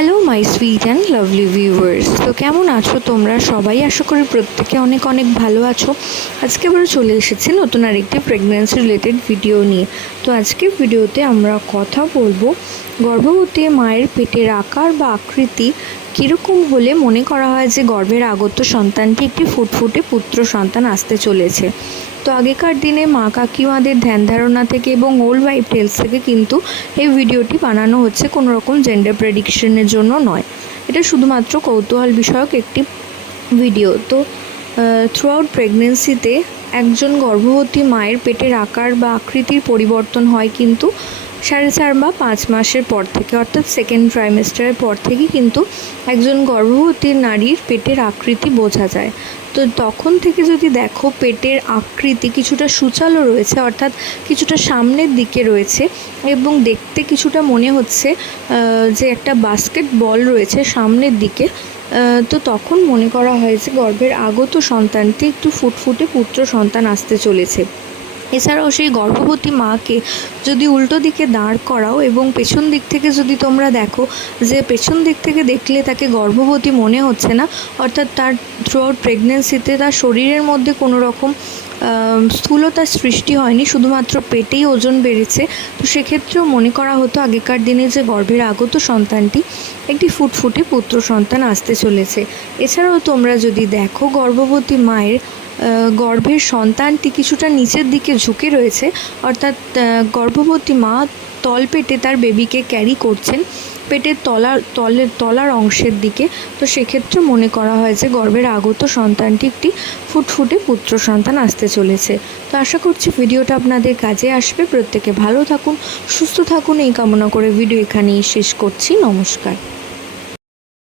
Hello my sweet and lovely viewers তো কেমন আছো তোমরা? সবাই আশা করি প্রত্যেকে অনেক অনেক ভালো আছো। আজকে আবার চলে এসেছি নতুন আরেকটি প্রেগন্যান্সি রিলেটেড ভিডিও নিয়ে। তো আজকের ভিডিওতে আমরা কথা বলব, গর্ভবতী মায়ের পেটের আকার বা আকৃতি কীরকম হলে মনে করা হয় যে গর্ভের আগত সন্তানটি একটি ফুটফুটে পুত্র সন্তান আসতে চলেছে। তো আগেকার দিনে মা কাকিমাদের ধ্যান ধারণা থেকে এবং ওল্ড ওয়াইফ টেলস থেকে কিন্তু এই ভিডিওটি বানানো হচ্ছে কোনো রকম জেন্ডার প্রেডিকশনের জন্য নয়। এটা শুধুমাত্র কৌতূহল বিষয়ক একটি ভিডিও তো থ্রু আউট প্রেগনেন্সিতে একজন গর্ভবতী মায়ের পেটের আকার বা আকৃতির পরিবর্তন হয় কিন্তু সাড়ে চার বা পাঁচ মাসের পর থেকে, অর্থাৎ সেকেন্ড ট্রাইমেস্টারের পর থেকেই কিন্তু একজন গর্ভবতী নারীর পেটের আকৃতি বোঝা যায়। তো তখন থেকে যদি দেখো, পেটের আকৃতি কিছুটা সুচালো রয়েছে, অর্থাৎ কিছুটা সামনের দিকে রয়েছে এবং দেখতে কিছুটা মনে হচ্ছে যে একটা বাস্কেট বল রয়েছে সামনের দিকে তো তখন মনে করা হয় যে গর্ভের আগত সন্তানটি একটু ফুটফুটে পুত্র সন্তান আসতে চলেছে। এছাড়াও সেই গর্ভবতী মাকে যদি উল্টো দিকে দাঁড় করাও এবং পেছন দিক থেকে যদি তোমরা দেখো যে পেছন দিক থেকে দেখলে তাকে গর্ভবতী মনে হচ্ছে না, অর্থাৎ তার থ্রু আউট প্রেগনেন্সিতে তার শরীরের মধ্যে কোনো রকম স্থূলতার সৃষ্টি হয়নি, শুধুমাত্র পেটেই ওজন বেড়েছে। তো সেক্ষেত্রেও মনে করা হতো আগেকার দিনে যে গর্ভের আগত সন্তানটি একটি ফুটফুটে পুত্র সন্তান আসতে চলেছে। এছাড়াও তোমরা যদি দেখো গর্ভবতী মায়ের গর্ভের সন্তানটি কিছুটা নিচের দিকে ঝুঁকে রয়েছে, অর্থাৎ গর্ভবতী মা তলপেটে তার বেবিকে ক্যারি করছেন, পেটের তলার তলের তলার অংশের দিকে। তো সেক্ষেত্রে মনে করা হয় যে গর্ভের আগত সন্তানটি একটি ফুটফুটে পুত্র সন্তান আসতে চলেছে। তো আশা করছি ভিডিওটা আপনাদের কাজে আসবে। প্রত্যেকে ভালো থাকুন, সুস্থ থাকুন। এই কামনা করে ভিডিও এখানেই শেষ করছি। নমস্কার।